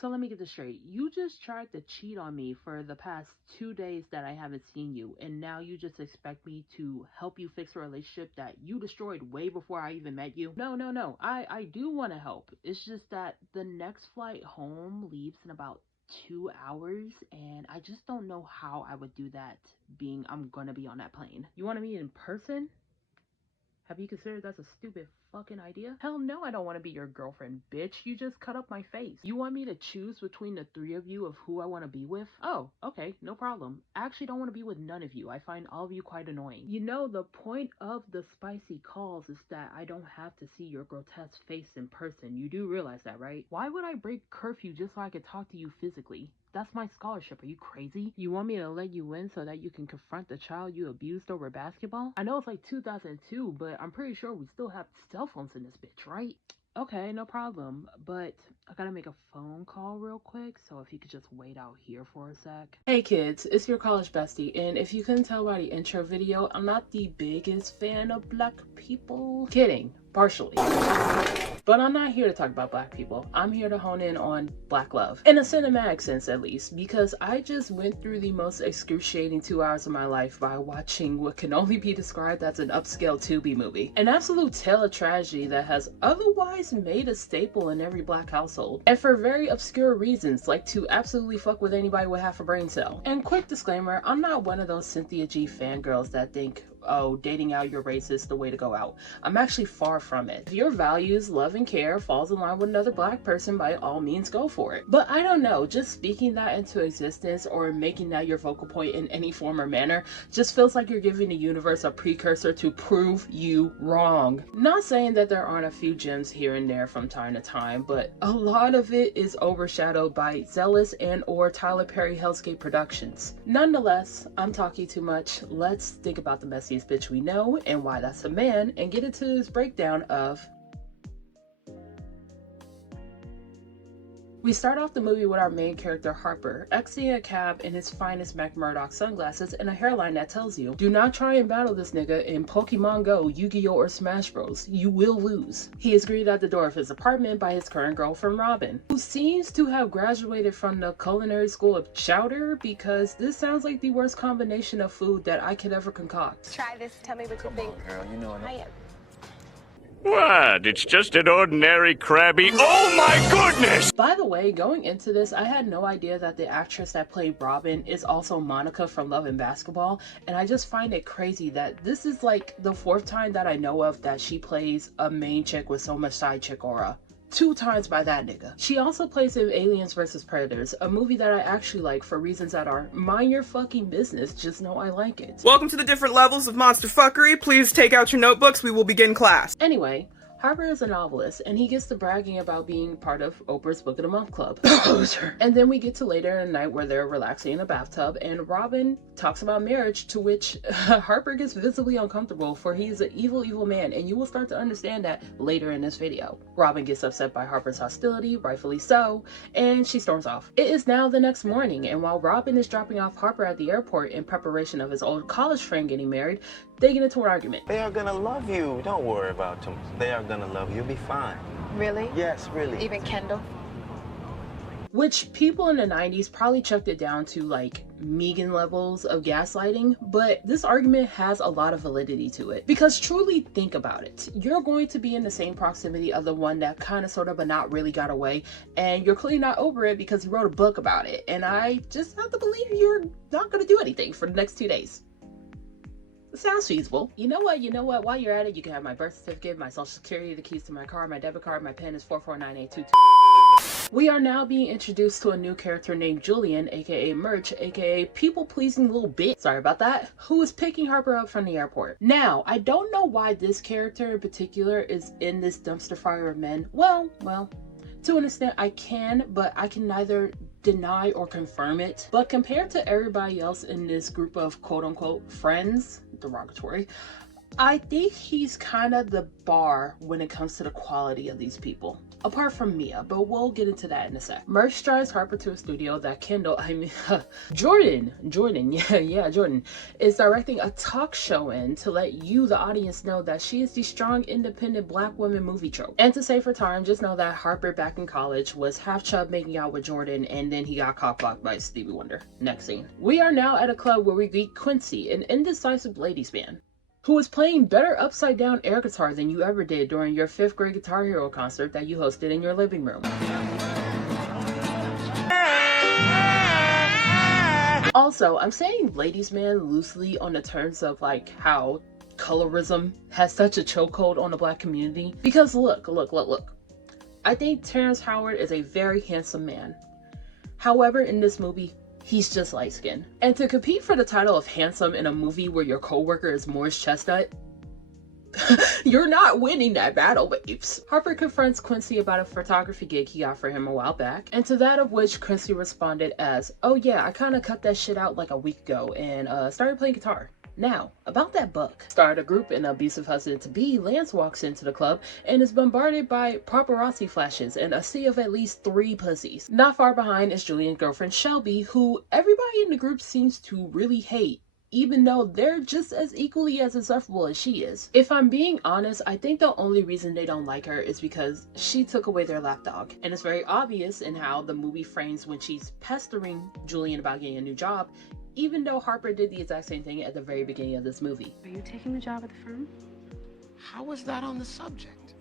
So let me get this straight. You just tried to cheat on me for the past 2 days that I haven't seen you, and now you just expect me to help you fix a relationship that you destroyed way before I even met you? No, no, no. I do want to help. It's just that the next flight home leaves in about 2 hours, and I just don't know how I would do that, being I'm gonna be on that plane. You want to meet in person? Have you considered that's a stupid fucking idea? Hell no, I don't want to be your girlfriend, bitch. You just cut up my face. You want me to choose between the three of you of who I want to be with? Oh, okay, no problem. I actually don't want to be with none of you. I find all of you quite annoying. You know, the point of the spicy calls is that I don't have to see your grotesque face in person. You do realize that, right? Why would I break curfew just so I could talk to you physically? That's my scholarship. Are you crazy? You want me to let you in so that you can confront the child you abused over basketball? I know it's like 2002, but I'm pretty sure we still have cell phones in this bitch, right? Okay, no problem. But I gotta make a phone call real quick, so if you could just wait out here for a sec. Hey kids, it's your college bestie, and if you couldn't tell by the intro video, I'm not the biggest fan of black people. Kidding, partially. But I'm not here to talk about black people. I'm here to hone in on black love. In a cinematic sense, at least, because I just went through the most excruciating 2 hours of my life by watching what can only be described as an upscale Tubi movie. An absolute tale of tragedy that has otherwise made a staple in every black household. And for very obscure reasons, like to absolutely fuck with anybody with half a brain cell. And quick disclaimer, I'm not one of those Cynthia G fangirls that think, oh, dating out your race is the way to go out. I'm actually far from it. If your values, love, and care falls in line with another black person, by all means go for it. But I don't know, just speaking that into existence or making that your focal point in any form or manner just feels like you're giving the universe a precursor to prove you wrong. Not saying that there aren't a few gems here and there from time to time, but a lot of it is overshadowed by zealous and or Tyler Perry Hellscape Productions. Nonetheless, I'm talking too much. Let's think about the messiest bitch we know and why that's a man, and get into this breakdown of. We start off the movie with our main character Harper, exiting a cab in his finest Mac Murdock sunglasses and a hairline that tells you, do not try and battle this nigga in Pokemon Go, Yu-Gi-Oh! Or Smash Bros. You will lose. He is greeted at the door of his apartment by his current girlfriend Robin, who seems to have graduated from the culinary school of chowder, because this sounds like the worst combination of food that I could ever concoct. Try this, tell me what you think. Girl, you know I know. What? It's just an ordinary Krabby. Oh my goodness! By the way, going into this, I had no idea that the actress that played Robin is also Monica from Love and Basketball, and I just find it crazy that this is like the 4th time that I know of that she plays a main chick with so much side chick aura. 2 times by that nigga. She also plays in Aliens vs. Predators, a movie that I actually like for reasons that are mind your fucking business, just know I like it. Welcome to the different levels of monster fuckery. Please take out your notebooks, we will begin class. Anyway, Harper is a novelist, and he gets to bragging about being part of Oprah's Book of the Month Club. And then we get to later in the night where they're relaxing in a bathtub, and Robin talks about marriage, to which Harper gets visibly uncomfortable, for he is an evil, evil man, and you will start to understand that later in this video. Robin gets upset by Harper's hostility, rightfully so, and she storms off. It is now the next morning, and while Robin is dropping off Harper at the airport in preparation of his old college friend getting married, they get into an argument. They are gonna love you. Don't worry about them. They are gonna love you. You'll be fine. Really? Yes, really. Even Kendall? Which people in the 90s probably chucked it down to like Megan levels of gaslighting, but this argument has a lot of validity to it. Because truly think about it. You're going to be in the same proximity of the one that kind of sort of but not really got away, and you're clearly not over it because you wrote a book about it, and I just have to believe you're not going to do anything for the next 2 days. It sounds feasible. You know what, while you're at it, you can have my birth certificate, my social security, the keys to my car, my debit card, my pen is 4498222. We are now being introduced to a new character named Julian, aka Merch, aka people-pleasing little bitch, sorry about that, who is picking Harper up from the airport. Now, I don't know why this character in particular is in this dumpster fire of men. Well, to an extent I can, but I can neither deny or confirm it. But compared to everybody else in this group of quote-unquote friends, derogatory, I think he's kind of the bar when it comes to the quality of these people. apart from Mia, but we'll get into that in a sec. Murph drives Harper to a studio that Jordan, Jordan, is directing a talk show in to let you, the audience, know that she is the strong, independent black woman movie trope. And to save her time, just know that Harper back in college was half chub making out with Jordan, and then he got cock blocked by Stevie Wonder. Next scene. We are now at a club where we meet Quincy, an indecisive ladies man, who is playing better upside down air guitar than you ever did during your 5th grade Guitar Hero concert that you hosted in your living room. Also, I'm saying ladies man loosely on the terms of like how colorism has such a chokehold on the black community, because look. I think Terrence Howard is a very handsome man. However, in this movie, he's just light skinned. And to compete for the title of handsome in a movie where your coworker is Morris Chestnut, you're not winning that battle, babes. Harper confronts Quincy about a photography gig he got for him a while back, and to that of which Quincy responded as, "Oh yeah, I kinda cut that shit out like a week ago and started playing guitar." Now, about that book. Star of the group and abusive husband-to-be, Lance walks into the club and is bombarded by paparazzi flashes and a sea of at least 3 pussies. Not far behind is Julian's girlfriend Shelby, who everybody in the group seems to really hate, even though they're just as equally as insufferable as she is. If I'm being honest, I think the only reason they don't like her is because she took away their lapdog. And it's very obvious in how the movie frames when she's pestering Julian about getting a new job, even though Harper did the exact same thing at the very beginning of this movie. Are you taking the job at the firm? How was that on the subject?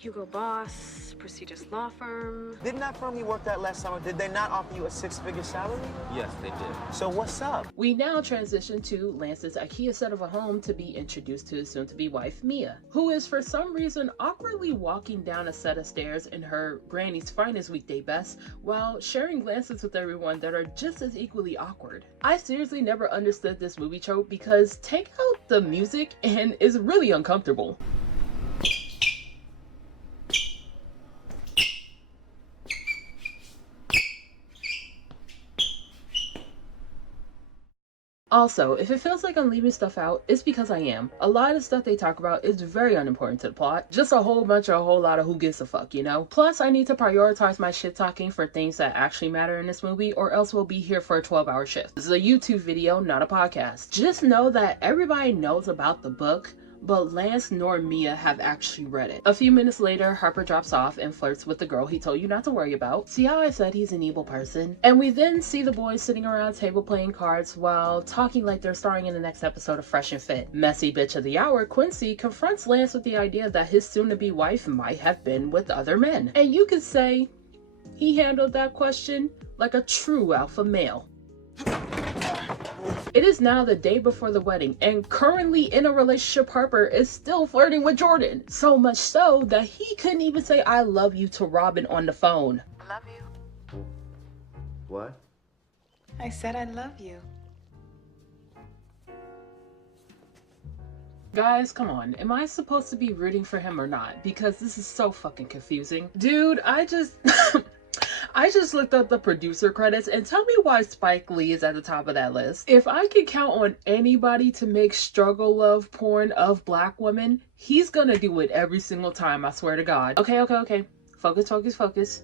Hugo Boss, prestigious law firm. Didn't that firm you worked at last summer, did they not offer you a 6-figure salary? Yes, they did. So what's up? We now transition to Lance's IKEA set of a home to be introduced to his soon-to-be wife, Mia, who is for some reason awkwardly walking down a set of stairs in her granny's finest weekday best while sharing glances with everyone that are just as equally awkward. I seriously never understood this movie trope because take out the music and it's really uncomfortable. Also, if it feels like I'm leaving stuff out, it's because I am. A lot of the stuff they talk about is very unimportant to the plot. Just a whole lot of who gives a fuck, you know? Plus, I need to prioritize my shit talking for things that actually matter in this movie, or else we'll be here for a 12-hour shift. This is a YouTube video, not a podcast. Just know that everybody knows about the book, but Lance nor Mia have actually read it. A few minutes later, Harper drops off and flirts with the girl he told you not to worry about. See how I said he's an evil person? And we then see the boys sitting around a table playing cards while talking like they're starring in the next episode of Fresh and Fit. Messy bitch of the hour, Quincy confronts Lance with the idea that his soon-to-be wife might have been with other men. And you could say he handled that question like a true alpha male. It is now the day before the wedding, and currently in a relationship, Harper is still flirting with Jordan. So much so that he couldn't even say "I love you" to Robin on the phone. Love you. What? I said I love you. Guys, come on. Am I supposed to be rooting for him or not? Because this is so fucking confusing. Dude, I just looked up the producer credits, and tell me why Spike Lee is at the top of that list. If I could count on anybody to make struggle love porn of black women, he's gonna do it every single time, I swear to God. Okay. Focus.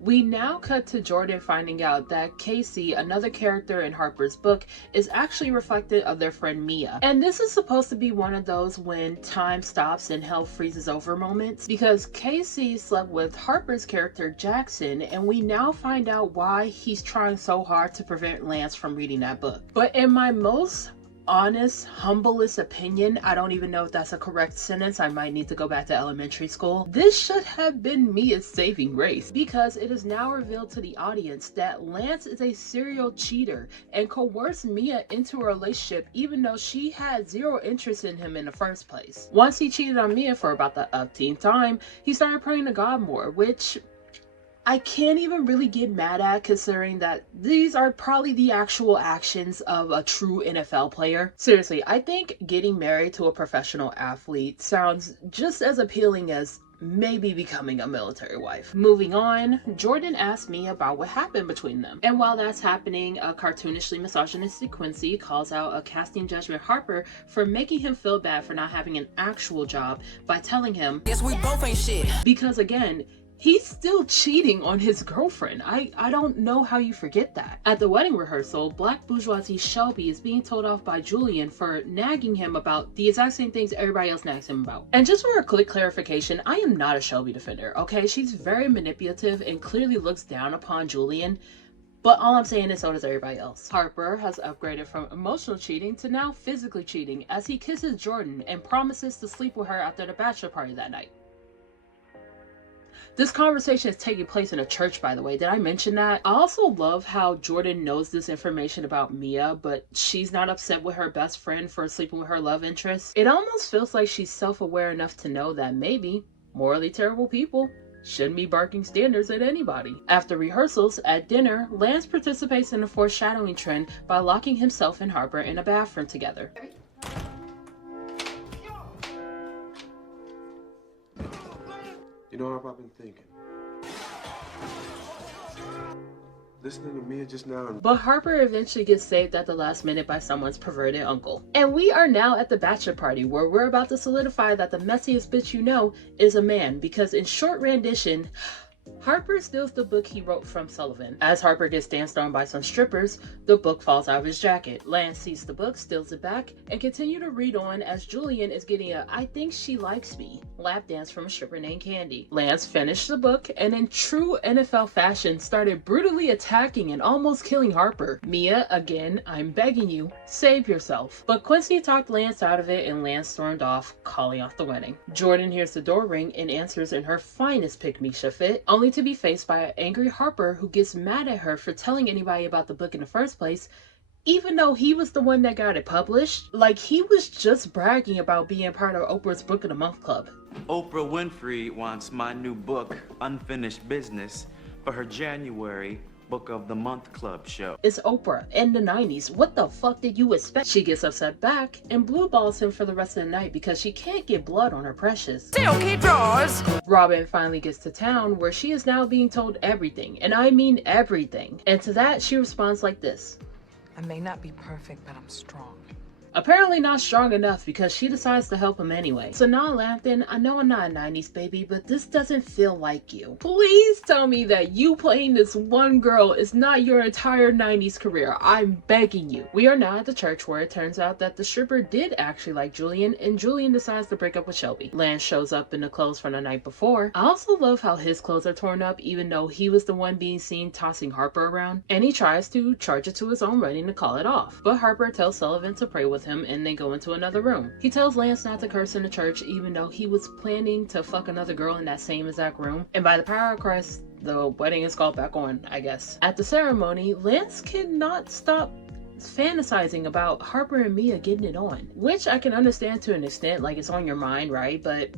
We now cut to Jordan finding out that Casey, another character in Harper's book, is actually reflected of their friend Mia. And this is supposed to be one of those when time stops and hell freezes over moments, because Casey slept with Harper's character Jackson, and we now find out why he's trying so hard to prevent Lance from reading that book. But in my most honest, humblest opinion, I don't even know if that's a correct sentence, I might need to go back to elementary school, this should have been Mia's saving grace, because it is now revealed to the audience that Lance is a serial cheater and coerced Mia into a relationship even though she had zero interest in him in the first place. Once he cheated on Mia for about the upteenth time, he started praying to God more, which I can't even really get mad at, considering that these are probably the actual actions of a true NFL player. Seriously, I think getting married to a professional athlete sounds just as appealing as maybe becoming a military wife. Moving on, Jordan asks me about what happened between them. And while that's happening, a cartoonishly misogynistic Quincy calls out a casting judgment Harper for making him feel bad for not having an actual job by telling him, "Yes, we both ain't shit." Because again, He's still cheating on his girlfriend. I don't know how you forget that. At the wedding rehearsal, Black Bourgeoisie Shelby is being told off by Julian for nagging him about the exact same things everybody else nags him about. And just for a quick clarification, I am not a Shelby defender, okay? She's very manipulative and clearly looks down upon Julian. But all I'm saying is so does everybody else. Harper has upgraded from emotional cheating to now physically cheating as he kisses Jordan and promises to sleep with her after the bachelor party that night. This conversation is taking place in a church, by the way. Did I mention that? I also love how Jordan knows this information about Mia, but she's not upset with her best friend for sleeping with her love interest. It almost feels like she's self-aware enough to know that maybe morally terrible people shouldn't be barking standards at anybody. After rehearsals, at dinner, Lance participates in a foreshadowing trend by locking himself and Harper in a bathroom together. You know what I've been thinking? Listening to Mia just now. But Harper eventually gets saved at the last minute by someone's perverted uncle. And we are now at the bachelor party where we're about to solidify that the messiest bitch you know is a man, because in short rendition, Harper steals the book he wrote from Sullivan. As Harper gets danced on by some strippers, the book falls out of his jacket. Lance sees the book, steals it back, and continue to read on as Julian is getting a "I think she likes me" lap dance from a stripper named Candy. Lance finished the book and in true NFL fashion started brutally attacking and almost killing Harper. Mia, again, I'm begging you, save yourself. But Quincy talked Lance out of it and Lance stormed off, calling off the wedding. Jordan hears the door ring and answers in her finest pick-me-sha fit, only to be faced by an angry Harper who gets mad at her for telling anybody about the book in the first place, even though he was the one that got it published. Like, he was just bragging about being part of Oprah's Book of the Month Club. Oprah Winfrey wants my new book, Unfinished Business, for her January Book of the Month Club show. It's Oprah in the 90s. What the fuck did you expect? She gets upset back and blue balls him for the rest of the night because she can't get blood on her precious. Silky drawers! Robin finally gets to town where she is now being told everything, and I mean everything. And to that she responds like this. I may not be perfect, but I'm strong. Apparently not strong enough because she decides to help him anyway. So now Lanthan, I know I'm not a 90s baby, but this doesn't feel like you. Please tell me that you playing this one girl is not your entire 90s career. I'm begging you. We are now at the church where it turns out that the stripper did actually like Julian, and Julian decides to break up with Shelby. Lance shows up in the clothes from the night before. I also love how his clothes are torn up even though he was the one being seen tossing Harper around, and he tries to charge it to his own wedding to call it off. But Harper tells Sullivan to pray with him and they go into another room. He tells Lance not to curse in the church even though he was planning to fuck another girl in that same exact room. And by the power of Christ, the wedding is called back on, I guess. At the ceremony, Lance cannot stop fantasizing about Harper and Mia getting it on, which I can understand to an extent, like it's on your mind, right? But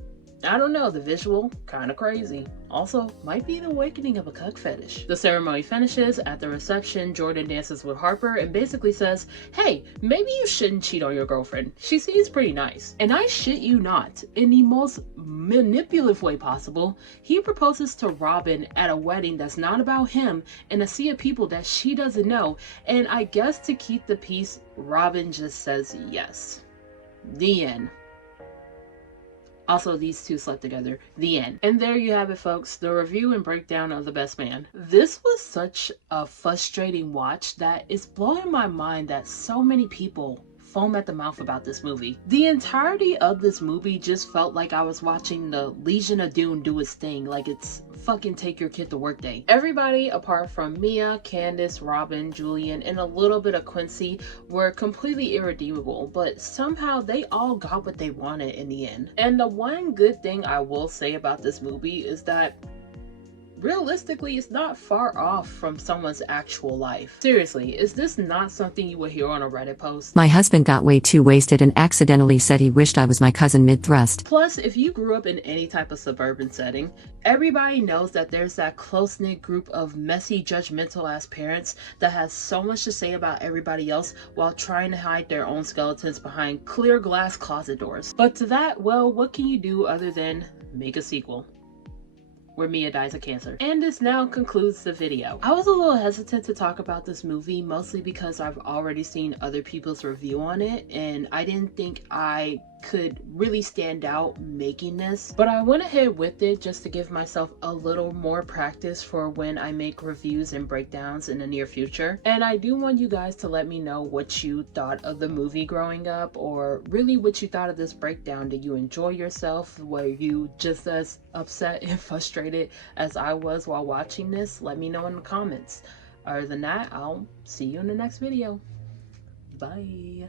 I don't know, the visual, kind of crazy. Also, might be the awakening of a cuck fetish. The ceremony finishes. At the reception, Jordan dances with Harper and basically says, hey, maybe you shouldn't cheat on your girlfriend. She seems pretty nice. And I shit you not, in the most manipulative way possible, he proposes to Robin at a wedding that's not about him and a sea of people that she doesn't know. And I guess to keep the peace, Robin just says yes. The end. Also, these two slept together. The end. And there you have it, folks. The review and breakdown of The Best Man. This was such a frustrating watch that it's blowing my mind that so many people foam at the mouth about this movie. The entirety of this movie just felt like I was watching the Legion of Doom do its thing, like it's fucking Take Your Kid to Work Day. Everybody apart from Mia, Candace, Robin, Julian, and a little bit of Quincy were completely irredeemable, but somehow they all got what they wanted in the end. And the one good thing I will say about this movie is that realistically, it's not far off from someone's actual life. Seriously, is this not something you would hear on a Reddit post? My husband got way too wasted and accidentally said he wished I was my cousin mid-thrust. Plus, if you grew up in any type of suburban setting, everybody knows that there's that close-knit group of messy, judgmental-ass parents that has so much to say about everybody else while trying to hide their own skeletons behind clear glass closet doors. But to that, well, what can you do other than make a sequel where Mia dies of cancer? And this now concludes the video. I was a little hesitant to talk about this movie, mostly because I've already seen other people's review on it, and I didn't think I could really stand out making this, but I went ahead with it just to give myself a little more practice for when I make reviews and breakdowns in the near future. And I do want you guys to let me know what you thought of the movie growing up, or really what you thought of this breakdown. Did you enjoy yourself? Were you just as upset and frustrated as I was while watching this? Let me know in the comments. Other than that, I'll see you in the next video. Bye.